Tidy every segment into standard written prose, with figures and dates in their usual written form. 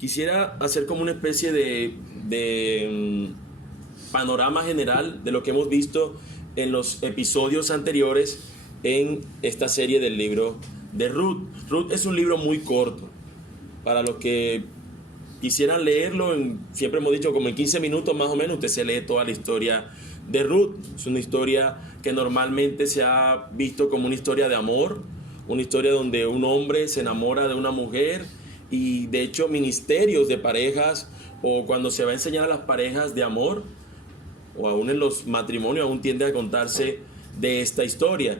Quisiera hacer como una especie de panorama general de lo que hemos visto en los episodios anteriores en esta serie del libro de Ruth. Ruth es un libro muy corto. Para los que quisieran leerlo, siempre hemos dicho como en 15 minutos más o menos, usted se lee toda la historia de Ruth. Es una historia que normalmente se ha visto como una historia de amor, una historia donde un hombre se enamora de una mujer, y de hecho ministerios de parejas, o cuando se va a enseñar a las parejas de amor, o aún en los matrimonios, aún tiende a contarse de esta historia.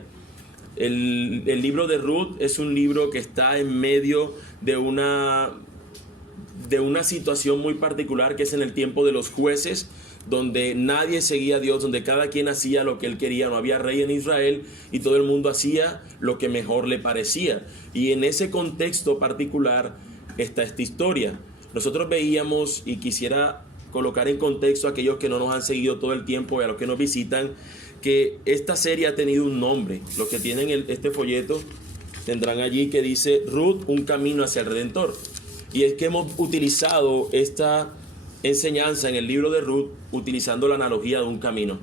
El libro de Ruth es un libro que está en medio de una situación muy particular, que es en el tiempo de los jueces, donde nadie seguía a Dios, donde cada quien hacía lo que él quería, no había rey en Israel y todo el mundo hacía lo que mejor le parecía. Y en ese contexto particular está esta historia. Nosotros veíamos, y quisiera colocar en contexto a aquellos que no nos han seguido todo el tiempo y a los que nos visitan, que esta serie ha tenido un nombre. Los que tienen este folleto tendrán allí que dice Ruth, un camino hacia el Redentor. Y es que hemos utilizado esta enseñanza en el libro de Ruth utilizando la analogía de un camino,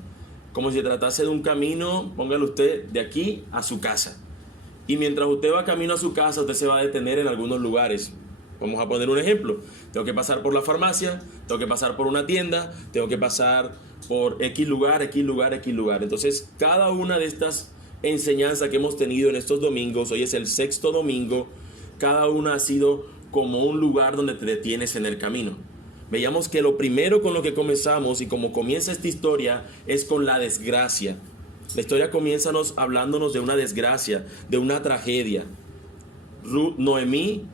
como si se tratase de un camino, póngale usted, de aquí a su casa. Y mientras usted va camino a su casa, usted se va a detener en algunos lugares. Vamos a poner un ejemplo. Tengo que pasar por la farmacia, tengo que pasar por una tienda, tengo que pasar por X lugar, X lugar, X lugar. Entonces, cada una de estas enseñanzas que hemos tenido en estos domingos, hoy es el 6º domingo, cada una ha sido como un lugar donde te detienes en el camino. Veíamos que lo primero con lo que comenzamos, y como comienza esta historia, es con la desgracia. La historia comienza hablándonos de una desgracia, de una tragedia. Noemí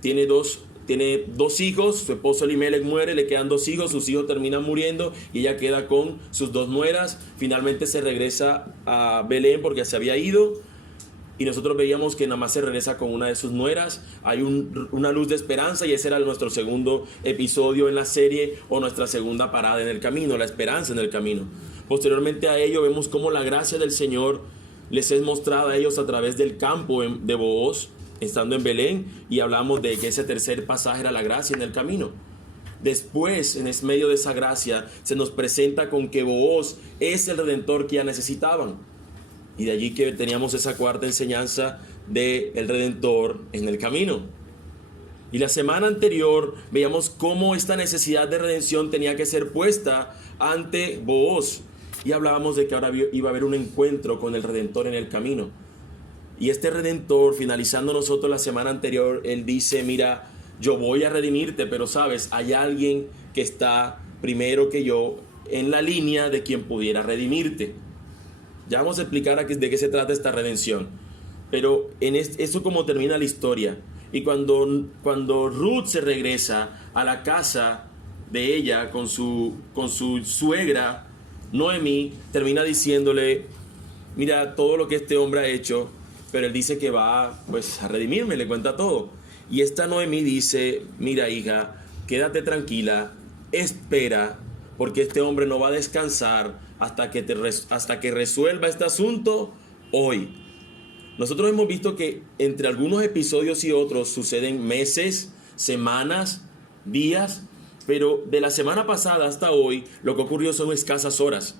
tiene dos hijos, su esposo Elimelech muere, le quedan 2 hijos, sus hijos terminan muriendo y ella queda con sus 2 nueras. Finalmente se regresa a Belén porque se había ido, y nosotros veíamos que nada más se regresa con una de sus nueras. Hay una luz de esperanza, y ese era nuestro segundo episodio en la serie, o nuestra segunda parada en el camino, la esperanza en el camino. Posteriormente a ello vemos cómo la gracia del Señor les es mostrada a ellos a través del campo de Booz, estando en Belén, y hablamos de que ese tercer pasaje era la gracia en el camino. Después, en medio de esa gracia, se nos presenta con que Booz es el Redentor que ya necesitaban. Y de allí que teníamos esa cuarta enseñanza del Redentor en el camino. Y la semana anterior veíamos cómo esta necesidad de redención tenía que ser puesta ante Booz. Y hablábamos de que ahora iba a haber un encuentro con el Redentor en el camino. Y este Redentor, finalizando nosotros la semana anterior, él dice: mira, yo voy a redimirte, pero sabes, hay alguien que está primero que yo en la línea de quien pudiera redimirte. Ya vamos a explicar de qué se trata esta redención. Pero eso como termina la historia. Y cuando Ruth se regresa a la casa de ella con su suegra, Noemí, termina diciéndole: mira todo lo que este hombre ha hecho, pero él dice que va pues a redimirme, le cuenta todo. Y esta Noemí dice: mira, hija, quédate tranquila, espera, porque este hombre no va a descansar hasta que resuelva este asunto hoy. Nosotros hemos visto que entre algunos episodios y otros suceden meses, semanas, días, pero de la semana pasada hasta hoy lo que ocurrió son escasas horas.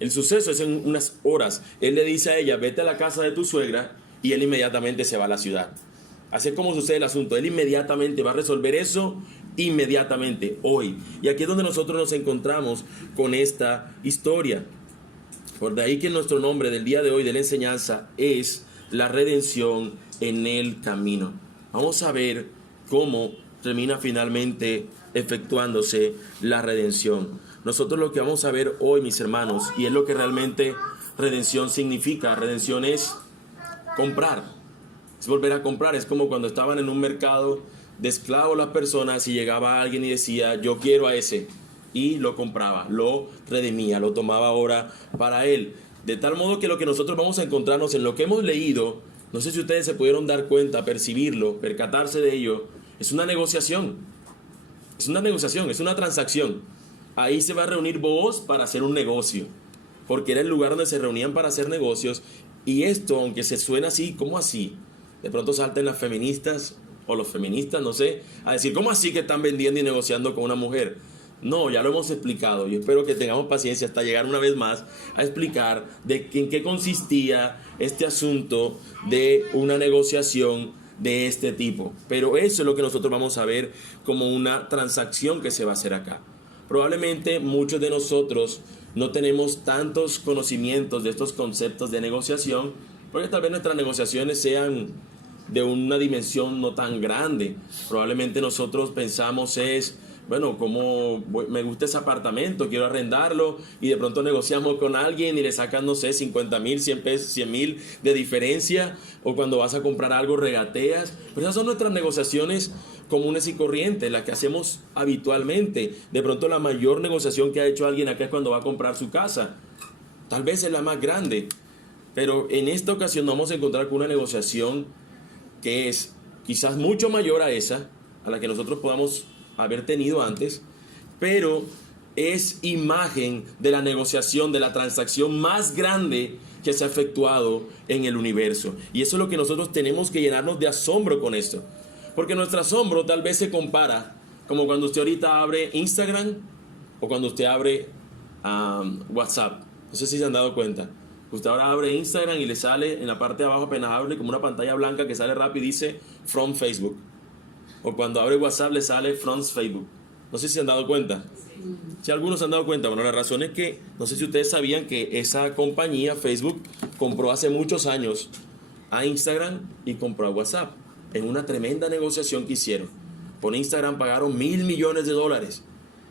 El suceso es en unas horas. Él le dice a ella: vete a la casa de tu suegra, y él inmediatamente se va a la ciudad. Así es como sucede el asunto. Él inmediatamente va a resolver eso, inmediatamente, hoy. Y aquí es donde nosotros nos encontramos con esta historia. Por de ahí que nuestro nombre del día de hoy de la enseñanza es la redención en el camino. Vamos a ver cómo termina finalmente efectuándose la redención. Nosotros lo que vamos a ver hoy, mis hermanos, y es lo que realmente redención significa. Redención es comprar, es volver a comprar. Es como cuando estaban en un mercado de esclavos las personas, y llegaba alguien y decía: yo quiero a ese, y lo compraba, lo redimía, lo tomaba ahora para él. De tal modo que lo que nosotros vamos a encontrarnos en lo que hemos leído, no sé si ustedes se pudieron dar cuenta, percibirlo, percatarse de ello, es una negociación. Es una negociación, es una transacción. Ahí se va a reunir Booz para hacer un negocio, porque era el lugar donde se reunían para hacer negocios. Y esto, aunque se suena así, ¿cómo así? De pronto saltan las feministas o los feministas, no sé, a decir, ¿cómo así que están vendiendo y negociando con una mujer? No, ya lo hemos explicado. Yo espero que tengamos paciencia hasta llegar una vez más a explicar en qué consistía este asunto de una negociación de este tipo. Pero eso es lo que nosotros vamos a ver como una transacción que se va a hacer acá. Probablemente muchos de nosotros no tenemos tantos conocimientos de estos conceptos de negociación, porque tal vez nuestras negociaciones sean de una dimensión no tan grande. Probablemente nosotros pensamos bueno, como me gusta ese apartamento, quiero arrendarlo, y de pronto negociamos con alguien y le sacan, no sé, 50,000, 100 pesos, 100,000 de diferencia, o cuando vas a comprar algo regateas. Pero esas son nuestras negociaciones comunes y corrientes, las que hacemos habitualmente. De pronto la mayor negociación que ha hecho alguien acá es cuando va a comprar su casa. Tal vez es la más grande, pero en esta ocasión nos vamos a encontrar con una negociación que es quizás mucho mayor a esa, a la que nosotros podamos haber tenido antes, pero es imagen de la negociación, de la transacción más grande que se ha efectuado en el universo. Y eso es lo que nosotros tenemos que llenarnos de asombro con esto. Porque nuestro asombro tal vez se compara como cuando usted ahorita abre Instagram o cuando usted abre WhatsApp. No sé si se han dado cuenta. Usted ahora abre Instagram y le sale en la parte de abajo, apenas abre, como una pantalla blanca que sale rápido y dice From Facebook. O cuando abre WhatsApp le sale From Facebook. No sé si se han dado cuenta. Si algunos se han dado cuenta, bueno, la razón es que, no sé si ustedes sabían que esa compañía, Facebook, compró hace muchos años a Instagram y compró a WhatsApp en una tremenda negociación que hicieron. Por Instagram pagaron $1,000 millones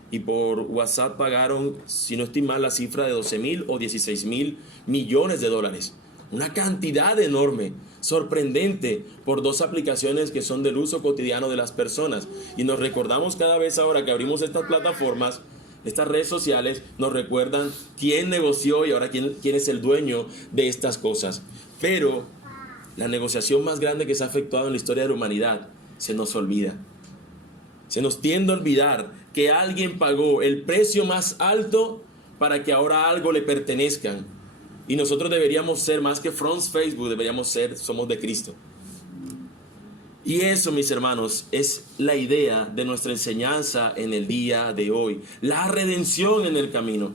y por WhatsApp pagaron, si no estoy mal, la cifra de 12,000 o 16,000 millones de dólares. Una cantidad enorme, sorprendente, por dos aplicaciones que son del uso cotidiano de las personas. Y nos recordamos cada vez ahora que abrimos estas plataformas, estas redes sociales, nos recuerdan quién negoció y ahora quién es el dueño de estas cosas. Pero la negociación más grande que se ha efectuado en la historia de la humanidad se nos olvida. Se nos tiende a olvidar que alguien pagó el precio más alto para que ahora algo le pertenezca. Y nosotros deberíamos ser más que From Facebook, somos de Cristo. Y eso, mis hermanos, es la idea de nuestra enseñanza en el día de hoy. La redención en el camino.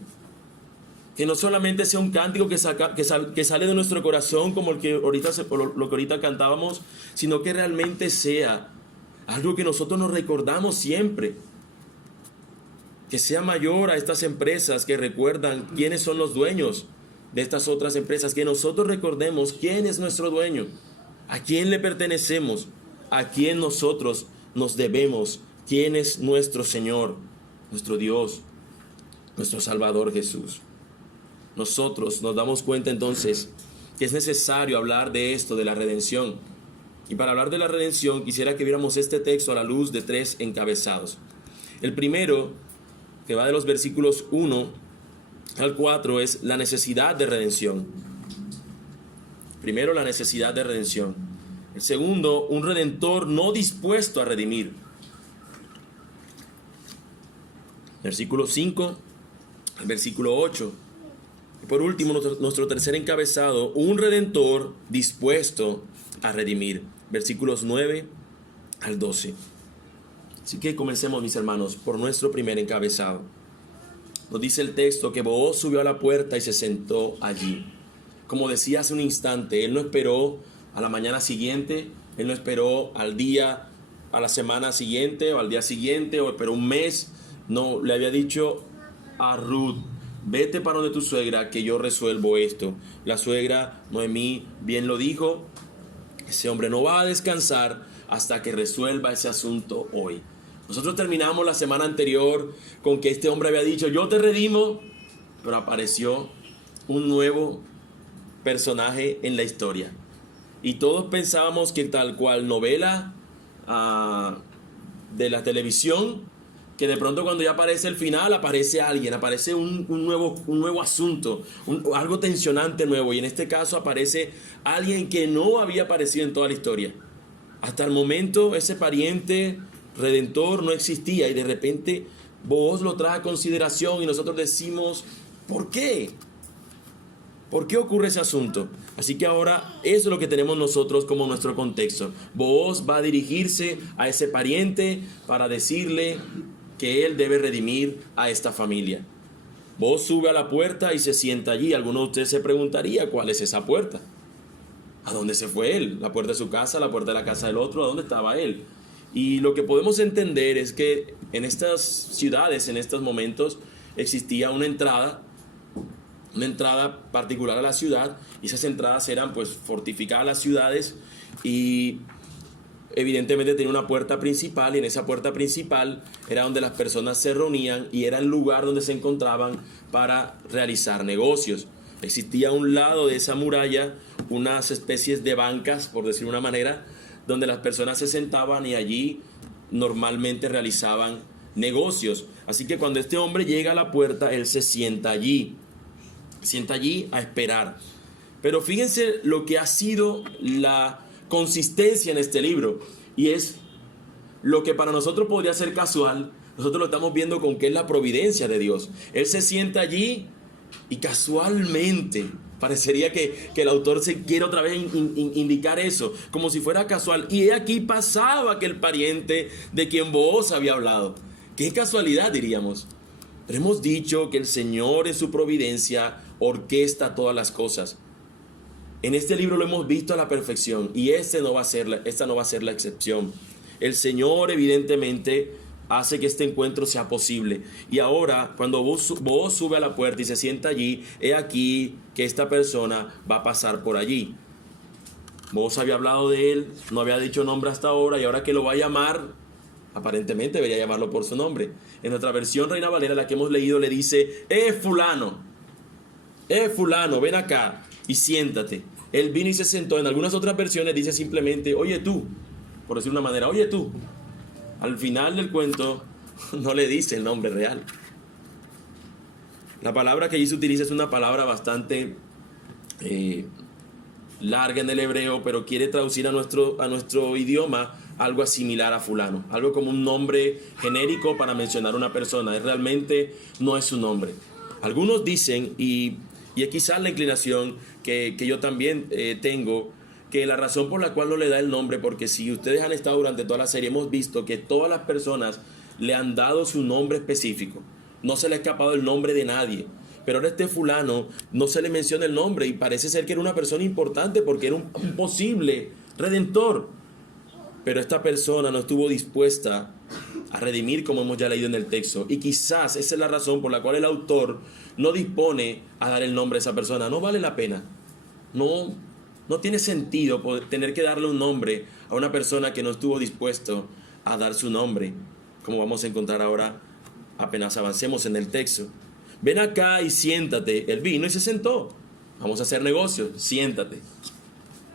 Que no solamente sea un cántico que sale de nuestro corazón como lo que ahorita cantábamos, sino que realmente sea algo que nosotros nos recordamos siempre. Que sea mayor a estas empresas que recuerdan quiénes son los dueños de estas otras empresas, que nosotros recordemos quién es nuestro dueño, a quién le pertenecemos, a quién nosotros nos debemos, quién es nuestro Señor, nuestro Dios, nuestro Salvador Jesús. Nosotros nos damos cuenta entonces que es necesario hablar de esto, de la redención. Y para hablar de la redención quisiera que viéramos este texto a la luz de 3 encabezados. El primero, que va de los versículos 1 al 4, es la necesidad de redención. Primero, la necesidad de redención. El segundo, un redentor no dispuesto a redimir. Versículo 5 al versículo 8. Y por último, nuestro tercer encabezado, un redentor dispuesto a redimir. Versículos 9 al 12. Así que comencemos, mis hermanos, por nuestro primer encabezado. Nos dice el texto que Booz subió a la puerta y se sentó allí. Como decía hace un instante, él no esperó a la mañana siguiente, él no esperó al día, a la semana siguiente o al día siguiente, o esperó un mes. No, le había dicho a Ruth, vete para donde tu suegra que yo resuelvo esto. La suegra Noemí bien lo dijo, ese hombre no va a descansar hasta que resuelva ese asunto hoy. Nosotros terminamos la semana anterior con que este hombre había dicho, yo te redimo, pero apareció un nuevo personaje en la historia. Y todos pensábamos que tal cual novela de la televisión, que de pronto cuando ya aparece el final, aparece alguien, aparece un nuevo asunto, algo tensionante nuevo. Y en este caso aparece alguien que no había aparecido en toda la historia. Hasta el momento ese pariente redentor no existía y de repente Booz lo trae a consideración y nosotros decimos, ¿por qué? ¿Por qué ocurre ese asunto? Así que ahora eso es lo que tenemos nosotros como nuestro contexto. Booz va a dirigirse a ese pariente para decirle que él debe redimir a esta familia. Booz sube a la puerta y se sienta allí. Alguno de ustedes se preguntaría cuál es esa puerta. ¿A dónde se fue él? ¿La puerta de su casa? ¿La puerta de la casa del otro? ¿A dónde estaba él? Y lo que podemos entender es que en estas ciudades, en estos momentos, existía una entrada particular a la ciudad, y esas entradas eran pues fortificadas las ciudades, y evidentemente tenía una puerta principal, y en esa puerta principal era donde las personas se reunían y era el lugar donde se encontraban para realizar negocios. Existía a un lado de esa muralla unas especies de bancas, por decir una manera, donde las personas se sentaban y allí normalmente realizaban negocios. Así que cuando este hombre llega a la puerta, él se sienta allí a esperar. Pero fíjense lo que ha sido la consistencia en este libro, y es lo que para nosotros podría ser casual, nosotros lo estamos viendo con que es la providencia de Dios. Él se sienta allí y casualmente, parecería que el autor se quiere otra vez indicar eso, como si fuera casual. Y aquí pasaba aquel pariente de quien Booz había hablado. Qué casualidad, diríamos. Pero hemos dicho que el Señor en su providencia orquesta todas las cosas. En este libro lo hemos visto a la perfección, y esta no va a ser la excepción. El Señor evidentemente hace que este encuentro sea posible. Y ahora, cuando Booz sube a la puerta y se sienta allí, he aquí que esta persona va a pasar por allí. Booz había hablado de él, no había dicho nombre hasta ahora, y ahora que lo va a llamar, aparentemente debería llamarlo por su nombre. En nuestra versión Reina Valera, la que hemos leído, le dice: fulano, ven acá y siéntate. Él vino y se sentó. En algunas otras versiones dice simplemente: oye tú, por decir una manera, oye tú. Al final del cuento no le dice el nombre real. La palabra que allí se utiliza es una palabra bastante larga en el hebreo, pero quiere traducir a nuestro idioma algo similar a fulano, algo como un nombre genérico para mencionar a una persona. Realmente no es su nombre. Algunos dicen, y es quizás la inclinación que yo también tengo, que la razón por la cual no le da el nombre, porque si ustedes han estado durante toda la serie, hemos visto que todas las personas le han dado su nombre específico. No se le ha escapado el nombre de nadie. Pero ahora este fulano no se le menciona el nombre, y parece ser que era una persona importante porque era un posible redentor. Pero esta persona no estuvo dispuesta a redimir, como hemos ya leído en el texto. Y quizás esa es la razón por la cual el autor no dispone a dar el nombre a esa persona. No vale la pena. No tiene sentido tener que darle un nombre a una persona que no estuvo dispuesto a dar su nombre, como vamos a encontrar ahora apenas avancemos en el texto. Ven acá y siéntate. Él vino y se sentó. Vamos a hacer negocios, siéntate.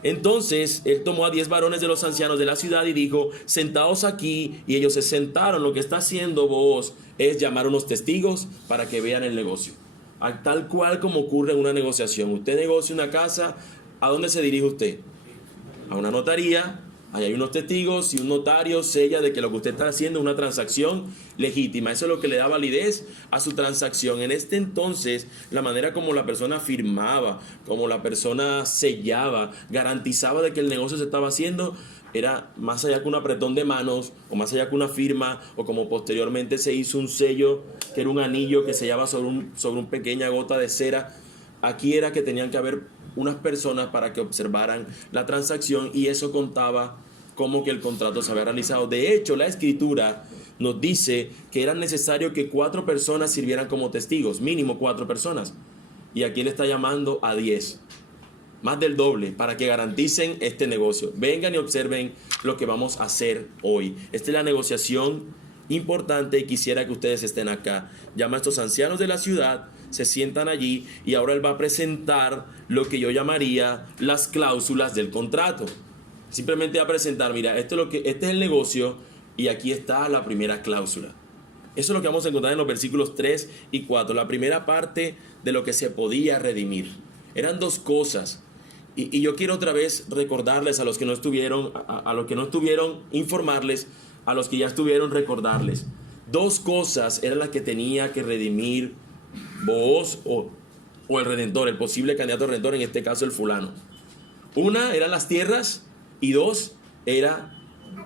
Entonces él tomó a 10 varones de los ancianos de la ciudad y dijo: sentaos aquí. Y ellos se sentaron. Lo que está haciendo Booz es llamar a unos testigos para que vean el negocio, tal cual como ocurre en una negociación. Usted negocia una casa, ¿a dónde se dirige usted? A una notaría. Ahí hay unos testigos y un notario sella de que lo que usted está haciendo es una transacción legítima. Eso es lo que le da validez a su transacción. En este entonces, la manera como la persona firmaba, como la persona sellaba, garantizaba de que el negocio se estaba haciendo, era más allá que un apretón de manos, o más allá que una firma, o como posteriormente se hizo un sello, que era un anillo que sellaba sobre una pequeña gota de cera. Aquí era que tenían que haber unas personas para que observaran la transacción, y eso contaba como que el contrato se había realizado. De hecho, la escritura nos dice que era necesario que 4 personas sirvieran como testigos, mínimo 4 personas. Y aquí le está llamando a 10, más del doble, para que garanticen este negocio. Vengan y observen lo que vamos a hacer hoy. Esta es la negociación importante y quisiera que ustedes estén acá. Llama a estos ancianos de la ciudad, se sientan allí, y ahora él va a presentar lo que yo llamaría las cláusulas del contrato. Simplemente va a presentar: mira, este es el negocio, y aquí está la primera cláusula. Eso es lo que vamos a encontrar en los versículos 3 y 4, la primera parte de lo que se podía redimir. Eran 2 cosas, y yo quiero otra vez recordarles a los que no estuvieron, a los que no estuvieron, informarles, a los que ya estuvieron, recordarles. 2 cosas eran las que tenía que redimir Booz, o o el redentor, el posible candidato redentor, en este caso el fulano. Una eran las tierras y dos era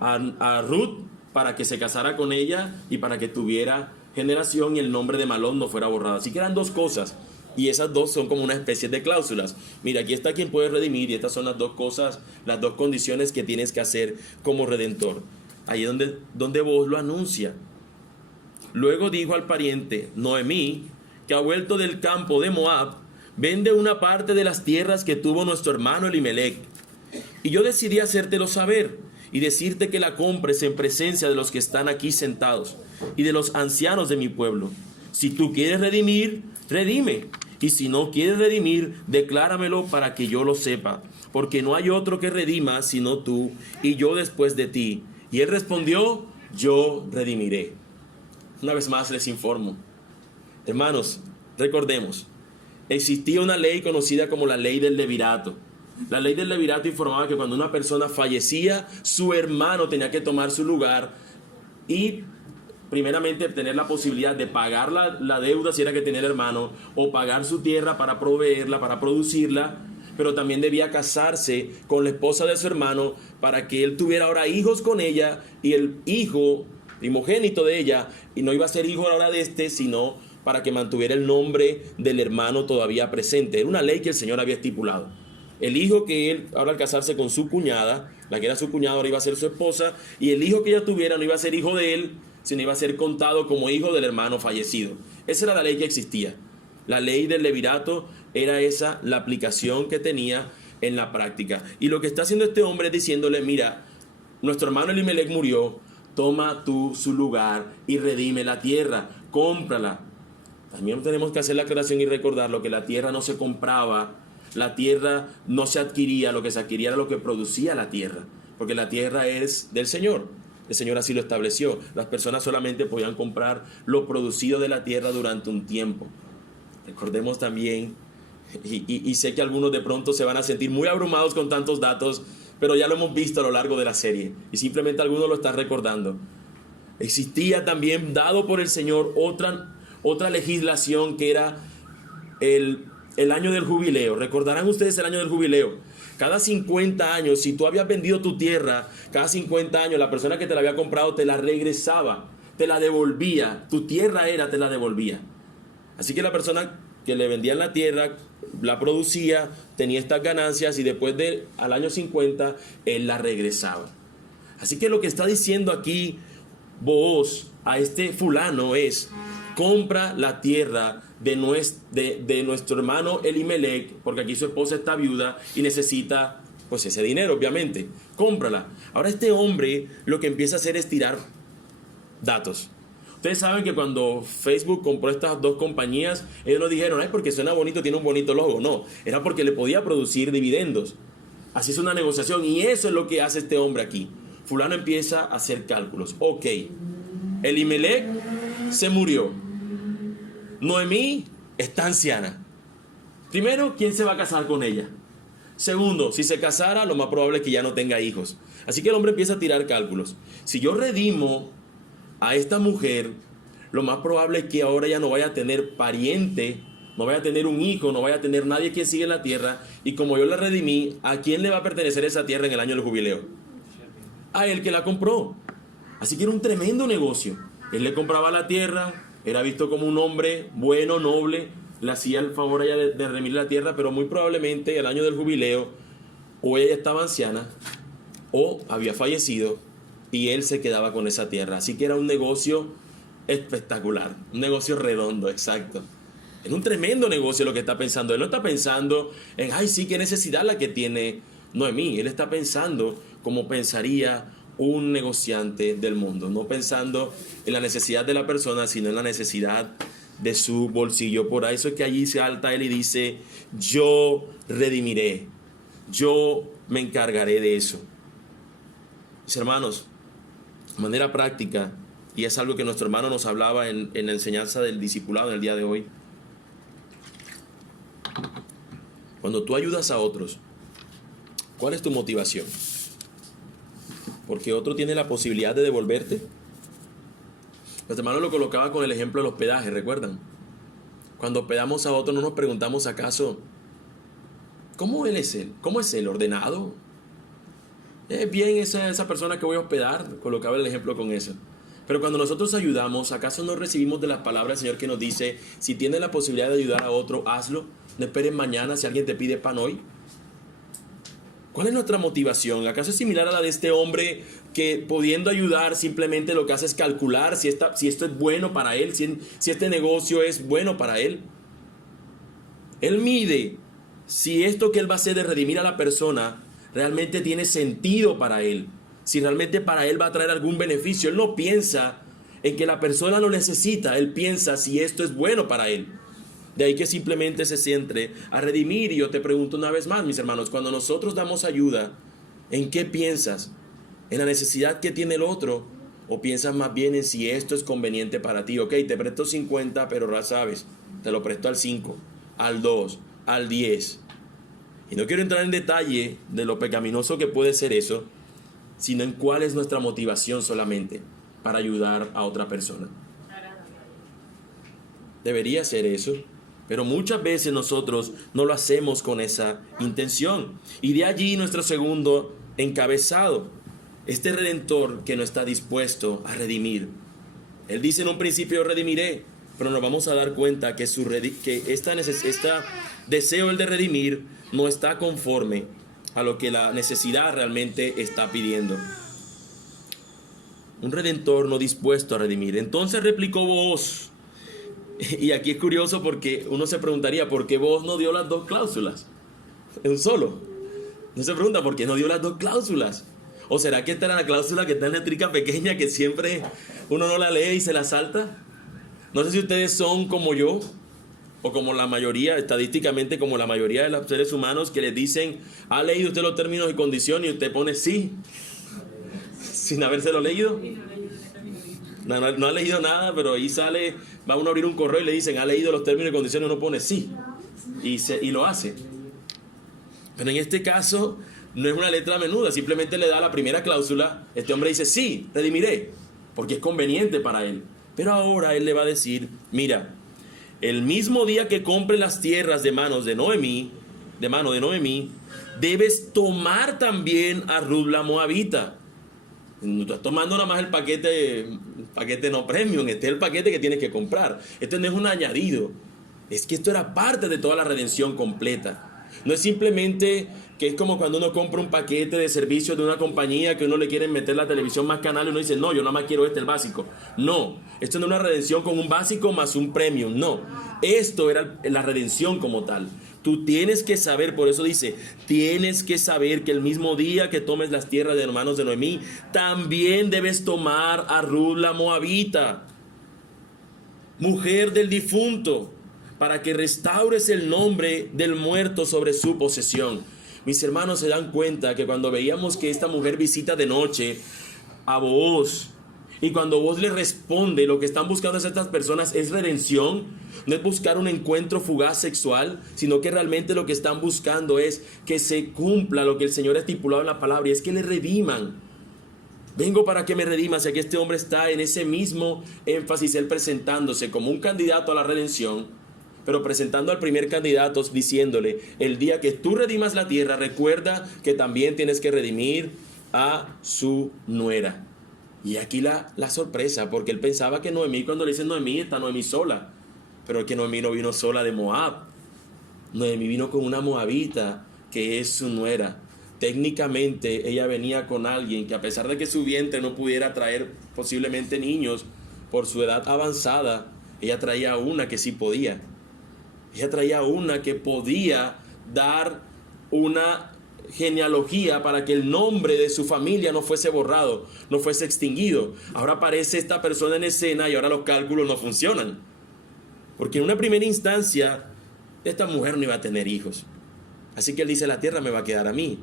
a Ruth para que se casara con ella y para que tuviera generación y el nombre de Malón no fuera borrado. Así que eran dos cosas y esas dos son como una especie de cláusulas. Mira, aquí está quien puede redimir y estas son las dos cosas, las dos condiciones que tienes que hacer como redentor. Ahí es donde vos lo anuncia. Luego dijo al pariente Noemí, que ha vuelto del campo de Moab, vende una parte de las tierras que tuvo nuestro hermano Elimelec. Y yo decidí hacértelo saber y decirte que la compres en presencia de los que están aquí sentados y de los ancianos de mi pueblo. Si tú quieres redimir, redime. Y si no quieres redimir, decláramelo para que yo lo sepa. Porque no hay otro que redima sino tú y yo después de ti. Y él respondió, yo redimiré. Una vez más les informo. Hermanos, recordemos, existía una ley conocida como la ley del levirato. La ley del levirato informaba que cuando una persona fallecía, su hermano tenía que tomar su lugar y primeramente tener la posibilidad de pagar la deuda si era que tenía el hermano, o pagar su tierra para proveerla, para producirla, pero también debía casarse con la esposa de su hermano para que él tuviera ahora hijos con ella, y el hijo primogénito de ella, y no iba a ser hijo ahora de este, sino para que mantuviera el nombre del hermano todavía presente. Era una ley que el Señor había estipulado. El hijo que él, ahora al casarse con su cuñada, la que era su cuñada ahora iba a ser su esposa, y el hijo que ella tuviera no iba a ser hijo de él, sino iba a ser contado como hijo del hermano fallecido. Esa era la ley que existía. La ley del levirato era esa, la aplicación que tenía en la práctica. Y lo que está haciendo este hombre es diciéndole, mira, nuestro hermano Elimelec murió, toma tú su lugar y redime la tierra, cómprala. También tenemos que hacer la aclaración y recordar lo que la tierra no se compraba, la tierra no se adquiría, lo que se adquiría era lo que producía la tierra, porque la tierra es del Señor. El Señor así lo estableció. Las personas solamente podían comprar lo producido de la tierra durante un tiempo. Recordemos también, y sé que algunos de pronto se van a sentir muy abrumados con tantos datos, pero ya lo hemos visto a lo largo de la serie y simplemente algunos lo están recordando. Existía también, dado por el Señor, otra legislación que era el año del jubileo. Recordarán ustedes el año del jubileo. Cada 50 años, si tú habías vendido tu tierra, cada 50 años la persona que te la había comprado te la regresaba, te la devolvía. Tu tierra te la devolvía. Así que la persona que le vendían la tierra, la producía, tenía estas ganancias y después al año 50, él la regresaba. Así que lo que está diciendo aquí Booz a este fulano es, compra la tierra de nuestro hermano Elimelec, porque aquí su esposa está viuda y necesita pues ese dinero, obviamente. Cómprala. Ahora este hombre lo que empieza a hacer es tirar datos. Ustedes saben que cuando Facebook compró estas dos compañías, ellos no dijeron, ay, porque suena bonito, tiene un bonito logo. No, era porque le podía producir dividendos. Así es una negociación y eso es lo que hace este hombre aquí. Fulano empieza a hacer cálculos. Ok, Elimelec se murió. Noemí está anciana. Primero, ¿quién se va a casar con ella? Segundo, si se casara, lo más probable es que ya no tenga hijos. Así que el hombre empieza a tirar cálculos. Si yo redimo a esta mujer, lo más probable es que ahora ya no vaya a tener pariente, no vaya a tener un hijo, no vaya a tener nadie que siga en la tierra. Y como yo la redimí, ¿a quién le va a pertenecer esa tierra en el año del jubileo? A él que la compró. Así que era un tremendo negocio. Él le compraba la tierra, era visto como un hombre bueno, noble, le hacía el favor a ella de redimir la tierra, pero muy probablemente el año del jubileo o ella estaba anciana o había fallecido y él se quedaba con esa tierra. Así que era un negocio espectacular, un negocio redondo, exacto. Es un tremendo negocio lo que está pensando. Él no está pensando en, ay, sí, qué necesidad la que tiene Noemí. Él está pensando como pensaría un negociante del mundo, no pensando en la necesidad de la persona, sino en la necesidad de su bolsillo. Por eso es que allí se alta él y dice, yo redimiré, yo me encargaré de eso. Mis hermanos, de manera práctica, y es algo que nuestro hermano nos hablaba en la enseñanza del discipulado en el día de hoy, cuando tú ayudas a otros, ¿cuál es tu motivación? Porque otro tiene la posibilidad de devolverte. Nuestro hermano lo colocaba con el ejemplo del hospedaje, ¿recuerdan? Cuando hospedamos a otro no nos preguntamos acaso, ¿cómo él es él? ¿Cómo es él? ¿Ordenado? ¿Es bien esa persona que voy a hospedar? Colocaba el ejemplo con eso. Pero cuando nosotros ayudamos, ¿acaso no recibimos de las palabras del Señor que nos dice, si tienes la posibilidad de ayudar a otro, hazlo? No esperes mañana si alguien te pide pan hoy. ¿Cuál es nuestra motivación? ¿Acaso es similar a la de este hombre que pudiendo ayudar simplemente lo que hace es calcular si esto es bueno para él, si este negocio es bueno para él? Él mide si esto que él va a hacer de redimir a la persona realmente tiene sentido para él, si realmente para él va a traer algún beneficio. Él no piensa en que la persona lo necesita, él piensa si esto es bueno para él. De ahí que simplemente se centre a redimir. Y yo te pregunto una vez más, mis hermanos, cuando nosotros damos ayuda, ¿en qué piensas? ¿En la necesidad que tiene el otro? ¿O piensas más bien en si esto es conveniente para ti? Ok, te presto 50, pero ya sabes, te lo presto al 5, al 2, al 10. Y no quiero entrar en detalle de lo pecaminoso que puede ser eso, sino en cuál es nuestra motivación solamente para ayudar a otra persona. Debería ser eso. Pero muchas veces nosotros no lo hacemos con esa intención. Y de allí nuestro segundo encabezado. Este Redentor que no está dispuesto a redimir. Él dice en un principio, redimiré. Pero nos vamos a dar cuenta que este deseo el de redimir no está conforme a lo que la necesidad realmente está pidiendo. Un Redentor no dispuesto a redimir. Entonces replicó Booz. Y aquí es curioso porque uno se preguntaría, ¿por qué Booz no dio las dos cláusulas en un solo? No se pregunta, ¿por qué no dio las dos cláusulas? ¿O será que esta era la cláusula que está en la letrica pequeña que siempre uno no la lee y se la salta? No sé si ustedes son como yo, o como la mayoría, estadísticamente como la mayoría de los seres humanos, que les dicen, ¿ha leído usted los términos y condiciones? Y usted pone sí, sin habérselo leído. No ha leído nada, pero ahí sale, va uno a abrir un correo y le dicen, ¿ha leído los términos y condiciones? Uno pone sí, y lo hace. Pero en este caso no es una letra menuda, simplemente le da la primera cláusula. Este hombre dice, sí, redimiré, porque es conveniente para él. Pero ahora él le va a decir, mira, el mismo día que compre las tierras de mano de Noemí, debes tomar también a Ruth la Moabita. No estás tomando nada más el paquete no premium, este es el paquete que tienes que comprar. Este no es un añadido, es que esto era parte de toda la redención completa. No es simplemente que es como cuando uno compra un paquete de servicios de una compañía que uno le quiere meter la televisión más canal y uno dice, no, yo nada más quiero el básico. No, esto no es una redención con un básico más un premium, no. Esto era la redención como tal. Tú tienes que saber, por eso dice, tienes que saber que el mismo día que tomes las tierras de hermanos de Noemí, también debes tomar a Ruth la Moabita, mujer del difunto, para que restaures el nombre del muerto sobre su posesión. Mis hermanos se dan cuenta que cuando veíamos que esta mujer visita de noche a Booz, y cuando Booz le responde, lo que están buscando estas personas es redención, no es buscar un encuentro fugaz sexual, sino que realmente lo que están buscando es que se cumpla lo que el Señor ha estipulado en la palabra, y es que le rediman. Vengo para que me redimas. Y aquí este hombre está en ese mismo énfasis, él presentándose como un candidato a la redención, pero presentando al primer candidato diciéndole, el día que tú redimas la tierra, recuerda que también tienes que redimir a su nuera. Y aquí la sorpresa, porque él pensaba que Noemí, cuando le dicen Noemí, está Noemí sola. Pero es que Noemí no vino sola de Moab. Noemí vino con una moabita, que es su nuera. Técnicamente ella venía con alguien que, a pesar de que su vientre no pudiera traer posiblemente niños por su edad avanzada, ella traía una que sí podía. Ella traía una que podía dar una genealogía para que el nombre de su familia no fuese borrado, no fuese extinguido. Ahora aparece esta persona en escena y ahora los cálculos no funcionan, porque en una primera instancia esta mujer no iba a tener hijos, así que él dice, la tierra me va a quedar a mí.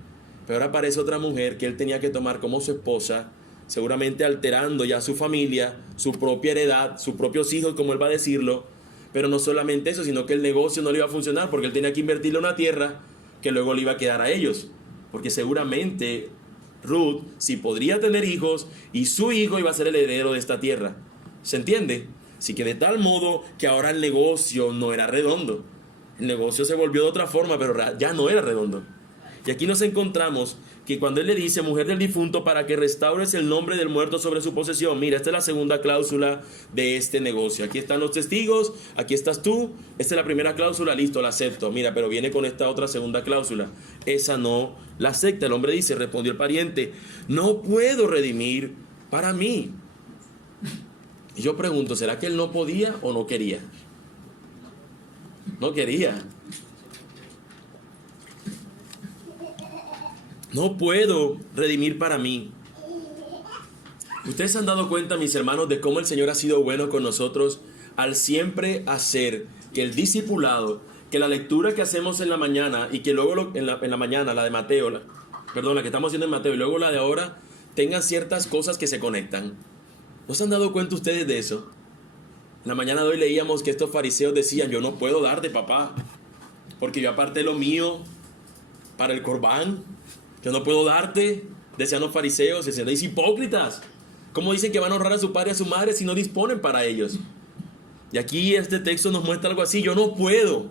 Pero ahora aparece otra mujer que él tenía que tomar como su esposa, seguramente alterando ya su familia, su propia heredad, sus propios hijos, como él va a decirlo. Pero no solamente eso, sino que el negocio no le iba a funcionar, porque él tenía que invertirle una tierra que luego le iba a quedar a ellos, porque seguramente Ruth sí podría tener hijos y su hijo iba a ser el heredero de esta tierra. ¿Se entiende? Así que de tal modo que ahora el negocio no era redondo. El negocio se volvió de otra forma, pero ya no era redondo. Y aquí nos encontramos que cuando él le dice, mujer del difunto, para que restaures el nombre del muerto sobre su posesión, mira, esta es la segunda cláusula de este negocio. Aquí están los testigos, aquí estás tú, esta es la primera cláusula, listo, la acepto. Mira, pero viene con esta otra segunda cláusula. Esa no la acepta. El hombre dice, respondió el pariente, no puedo redimir para mí. Y yo pregunto, ¿será que él no podía o no quería? No quería. No puedo redimir para mí. Ustedes se han dado cuenta, mis hermanos, de cómo el Señor ha sido bueno con nosotros al siempre hacer que el discipulado, que la lectura que hacemos en la mañana y que luego en la mañana, la de Mateo, la que estamos haciendo en Mateo y luego la de ahora, tengan ciertas cosas que se conectan. ¿No se han dado cuenta ustedes de eso? En la mañana de hoy leíamos que estos fariseos decían, yo no puedo darte, papá, porque yo aparté lo mío para el corbán. Yo no puedo darte, decían los fariseos, decían, hipócritas. ¿Cómo dicen que van a honrar a su padre y a su madre si no disponen para ellos? Y aquí este texto nos muestra algo así, yo no puedo.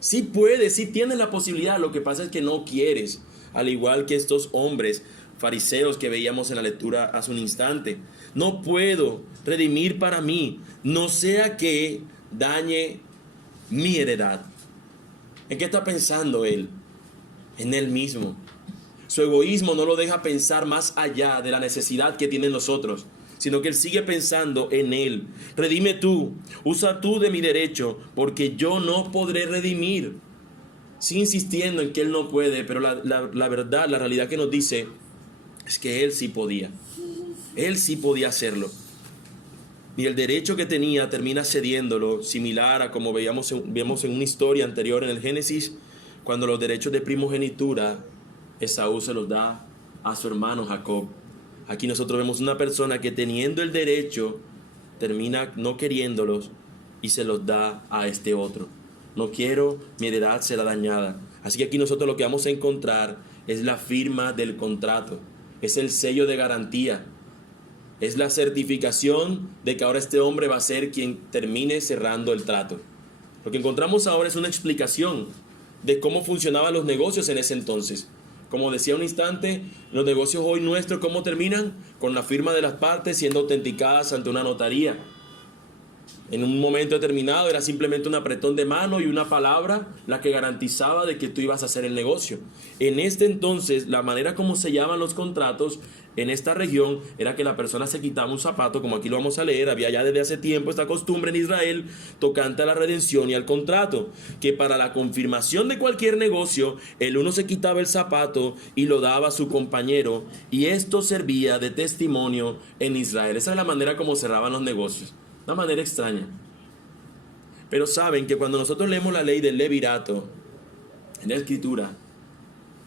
Sí puedes, sí tienes la posibilidad, lo que pasa es que no quieres. Al igual que estos hombres fariseos que veíamos en la lectura hace un instante. No puedo redimir para mí, no sea que dañe mi heredad. ¿En qué está pensando él? En él mismo. Su egoísmo no lo deja pensar más allá de la necesidad que tienen los otros, sino que él sigue pensando en él. Redime tú, usa tú de mi derecho, porque yo no podré redimir. Sigue insistiendo en que él no puede, pero la verdad, la realidad que nos dice es que él sí podía. Él sí podía hacerlo. Y el derecho que tenía termina cediéndolo, similar a como vemos en una historia anterior en el Génesis, cuando los derechos de primogenitura Esaú se los da a su hermano Jacob. Aquí nosotros vemos una persona que teniendo el derecho termina no queriéndolos y se los da a este otro. No quiero, mi heredad será dañada. Así que aquí nosotros lo que vamos a encontrar es la firma del contrato, es el sello de garantía, es la certificación de que ahora este hombre va a ser quien termine cerrando el trato. Lo que encontramos ahora es una explicación de cómo funcionaban los negocios en ese entonces. Como decía un instante, los negocios hoy nuestros, ¿cómo terminan? Con la firma de las partes siendo autenticadas ante una notaría. En un momento determinado era simplemente un apretón de mano y una palabra la que garantizaba de que tú ibas a hacer el negocio. En este entonces, la manera como se llaman los contratos en esta región era que la persona se quitaba un zapato, como aquí lo vamos a leer, había ya desde hace tiempo esta costumbre en Israel tocante a la redención y al contrato, que para la confirmación de cualquier negocio, el uno se quitaba el zapato y lo daba a su compañero, y esto servía de testimonio en Israel. Esa es la manera como cerraban los negocios, una manera extraña. Pero saben que cuando nosotros leemos la ley del levirato en la escritura,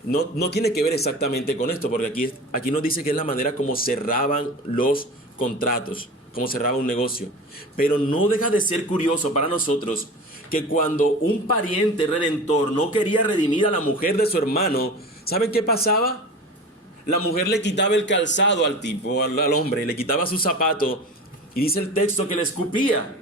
no tiene que ver exactamente con esto, porque aquí nos dice que es la manera como cerraban los contratos, como cerraba un negocio. Pero no deja de ser curioso para nosotros que cuando un pariente redentor no quería redimir a la mujer de su hermano, ¿saben qué pasaba? La mujer le quitaba el calzado al tipo, al hombre, le quitaba su zapato, y dice el texto que le escupía.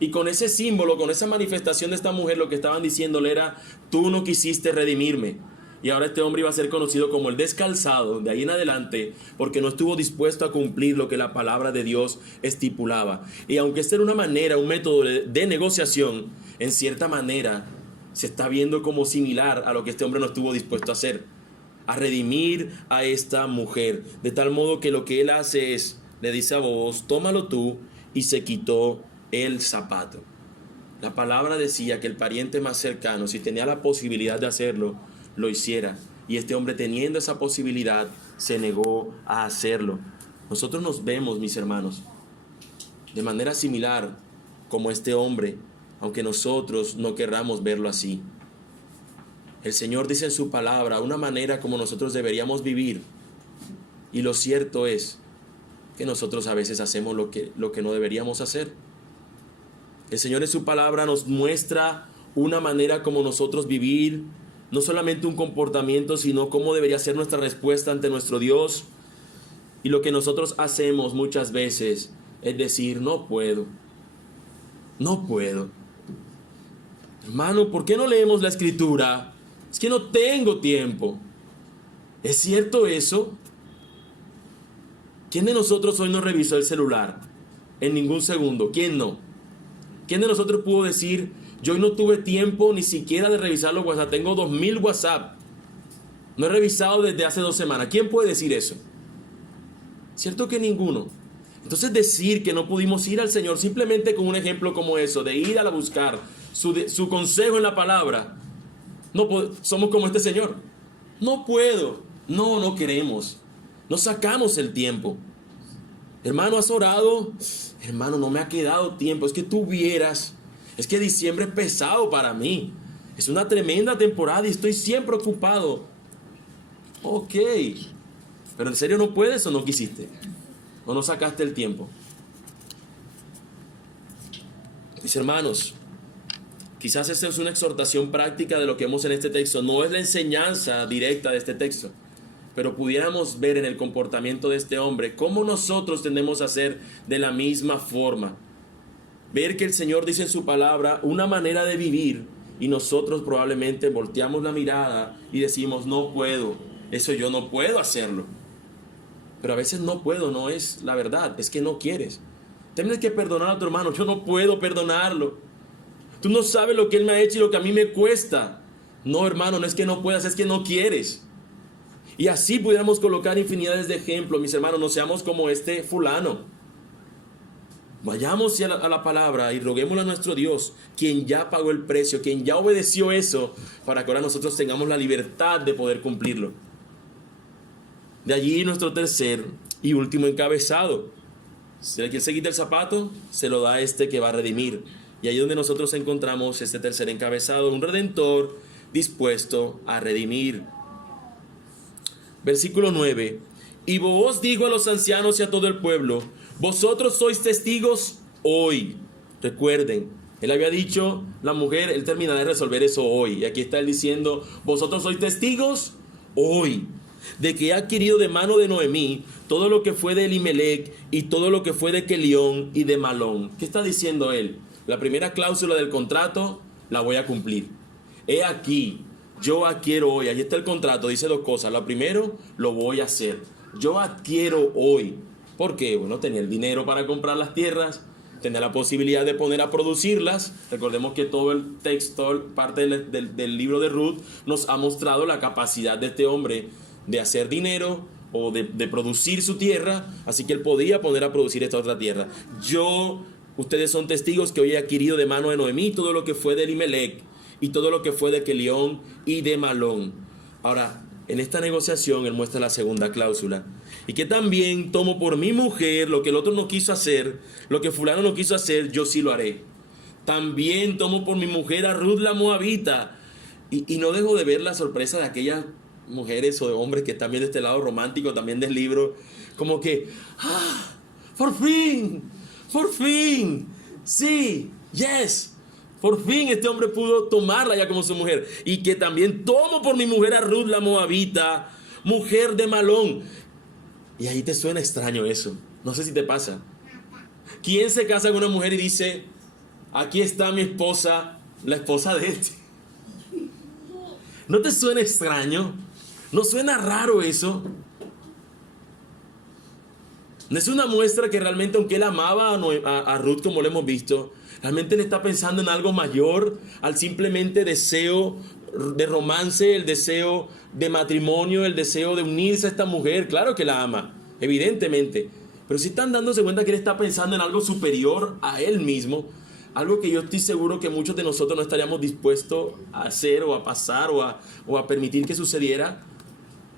Y con ese símbolo, con esa manifestación de esta mujer, lo que estaban diciéndole era, tú no quisiste redimirme. Y ahora este hombre iba a ser conocido como el descalzado de ahí en adelante, porque no estuvo dispuesto a cumplir lo que la palabra de Dios estipulaba. Y aunque esta era una manera, un método de negociación, en cierta manera se está viendo como similar a lo que este hombre no estuvo dispuesto a hacer, a redimir a esta mujer. De tal modo que lo que él hace es, le dice a Booz, tómalo tú, y se quitó el zapato. La palabra decía que el pariente más cercano, si tenía la posibilidad de hacerlo, lo hiciera. Y este hombre, teniendo esa posibilidad, se negó a hacerlo. Nosotros nos vemos, mis hermanos, de manera similar como este hombre, aunque nosotros no querramos verlo así. El Señor dice en su palabra una manera como nosotros deberíamos vivir. Y lo cierto es que nosotros a veces hacemos lo que no deberíamos hacer. El Señor en su palabra nos muestra una manera como nosotros vivir, no solamente un comportamiento, sino cómo debería ser nuestra respuesta ante nuestro Dios. Y lo que nosotros hacemos muchas veces es decir, no puedo. No puedo. Hermano, ¿por qué no leemos la escritura? Es que no tengo tiempo. ¿Es cierto eso? ¿Quién de nosotros hoy no revisó el celular en ningún segundo? ¿Quién no? ¿Quién de nosotros pudo decir, yo hoy no tuve tiempo ni siquiera de revisar los WhatsApp? Tengo 2000 WhatsApp. No he revisado desde hace 2 semanas. ¿Quién puede decir eso? ¿Cierto que ninguno? Entonces decir que no pudimos ir al Señor simplemente con un ejemplo como eso, de ir a la buscar su consejo en la palabra, somos como este Señor. No puedo. No queremos. No sacamos el tiempo. Hermano, ¿has orado? Hermano, no me ha quedado tiempo. Es que tú vieras. Es que diciembre es pesado para mí. Es una tremenda temporada y estoy siempre ocupado. Ok. Pero ¿en serio no puedes o no quisiste? ¿O no sacaste el tiempo? Mis hermanos, quizás esta es una exhortación práctica de lo que vemos en este texto. No es la enseñanza directa de este texto, pero pudiéramos ver en el comportamiento de este hombre cómo nosotros tendemos a hacer de la misma forma. Ver que el Señor dice en su palabra una manera de vivir y nosotros probablemente volteamos la mirada y decimos, no puedo, eso yo no puedo hacerlo. Pero a veces no puedo, no es la verdad, es que no quieres. Tienes que perdonar a tu hermano, yo no puedo perdonarlo. Tú no sabes lo que él me ha hecho y lo que a mí me cuesta. No, hermano, no es que no puedas, es que no quieres. Y así pudiéramos colocar infinidades de ejemplos, mis hermanos, no seamos como este fulano. Vayamos a la palabra y roguémosle a nuestro Dios, quien ya pagó el precio, quien ya obedeció eso, para que ahora nosotros tengamos la libertad de poder cumplirlo. De allí nuestro tercer y último encabezado. Si el que se quita el zapato, se lo da a este que va a redimir. Y ahí es donde nosotros encontramos este tercer encabezado, un redentor dispuesto a redimir. Versículo 9. Y Booz dijo a los ancianos y a todo el pueblo, vosotros sois testigos hoy. Recuerden, él había dicho, la mujer, él terminará de resolver eso hoy. Y aquí está él diciendo, vosotros sois testigos hoy, de que he adquirido de mano de Noemí todo lo que fue de Elimelec y todo lo que fue de Kelión y de Malón. ¿Qué está diciendo él? La primera cláusula del contrato la voy a cumplir. He aquí, yo adquiero hoy, ahí está el contrato, dice 2 cosas. Lo primero, lo voy a hacer. Yo adquiero hoy. ¿Por qué? Bueno, tenía el dinero para comprar las tierras, tenía la posibilidad de poner a producirlas. Recordemos que todo el texto, parte del libro de Ruth, nos ha mostrado la capacidad de este hombre de hacer dinero o de producir su tierra, así que él podía poner a producir esta otra tierra. Ustedes son testigos que hoy he adquirido de mano de Noemí todo lo que fue de Elimelec y todo lo que fue de Kelión y de Malón. Ahora, en esta negociación él muestra la segunda cláusula. Y que también tomo por mi mujer lo que el otro no quiso hacer, lo que fulano no quiso hacer, yo sí lo haré. También tomo por mi mujer a Ruth la Moabita. Y no dejo de ver la sorpresa de aquellas mujeres o de hombres que están bien de este lado romántico también del libro, como que, por fin, sí, yes, por fin este hombre pudo tomarla ya como su mujer. Y que también tomo por mi mujer a Ruth la Moabita, mujer de Malón. Y ahí te suena extraño eso, no sé si te pasa. ¿Quién se casa con una mujer y dice, aquí está mi esposa, la esposa de este? ¿No te suena extraño? ¿No suena raro eso? No es una muestra que realmente, aunque él amaba a Ruth como lo hemos visto, realmente él está pensando en algo mayor al simplemente deseo de romance, el deseo de matrimonio, el deseo de unirse a esta mujer. Claro que la ama, evidentemente, pero si están dándose cuenta que él está pensando en algo superior a él mismo, algo que yo estoy seguro que muchos de nosotros no estaríamos dispuestos a hacer o a pasar o a permitir que sucediera.